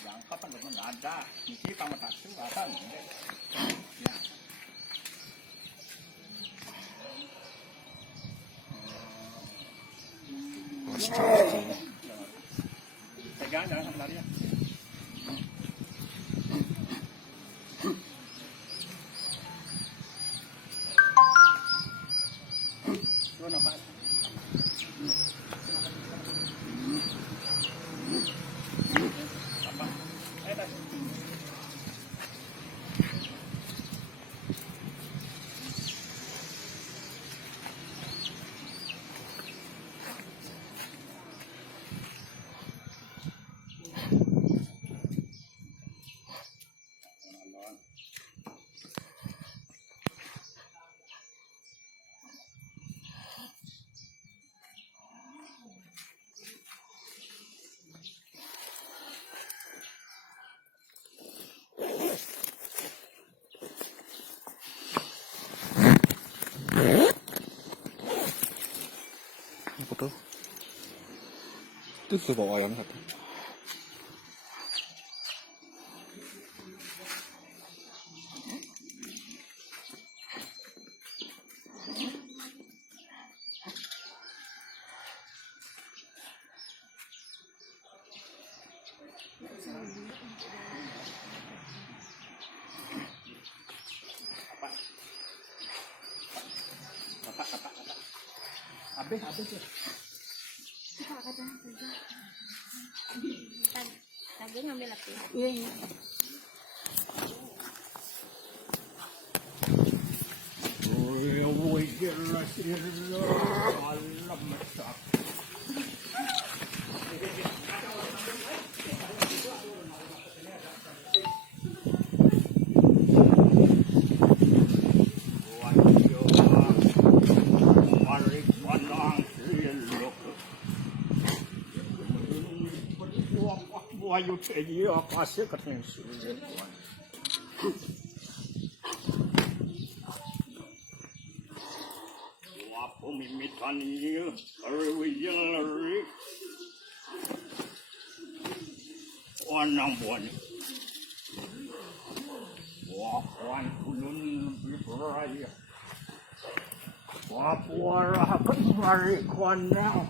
yang kapan belum ada, mesti kamu tak suka kan? Ya. Pegang jangan sampai lari ya. Lu nampak? Apa? Tas. Apa tuh? Itu tuh bawa ayam satu. Bapak. Habis ya. Kak katanya saja. Tadi ngambil api. Iya. Woi jelas malam masak. Ayo jadi apa sih katanya sulit. Apa mimitan ini? Arwiyari. Wanang buan. Wapan kunun beraya. Wapuara kembali konang.